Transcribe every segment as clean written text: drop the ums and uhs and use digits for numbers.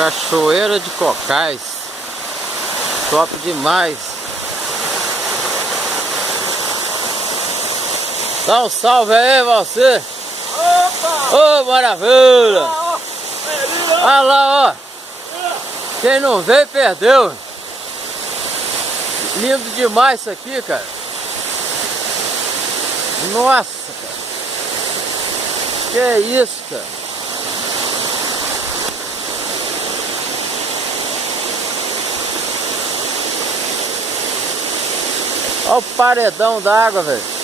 Cachoeira de Cocais. Top demais. Dá um salve aí, você. Opa! Ô, maravilha! Olha lá, ó. Quem não veio, perdeu. Lindo demais isso aqui, cara. Nossa, cara. Que isso, cara. Olha o paredão d'água, velho.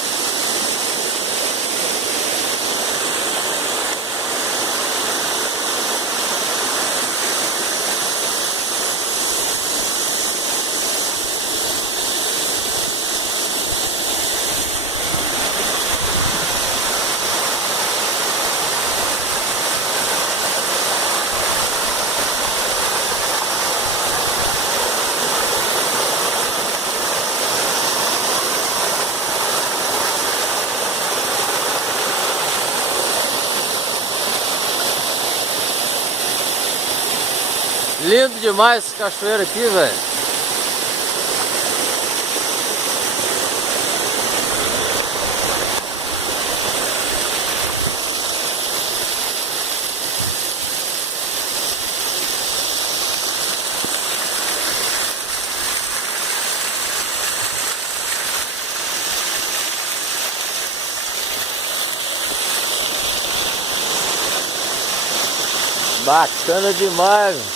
Lindo demais esse cachoeiro aqui, velho. Bacana demais.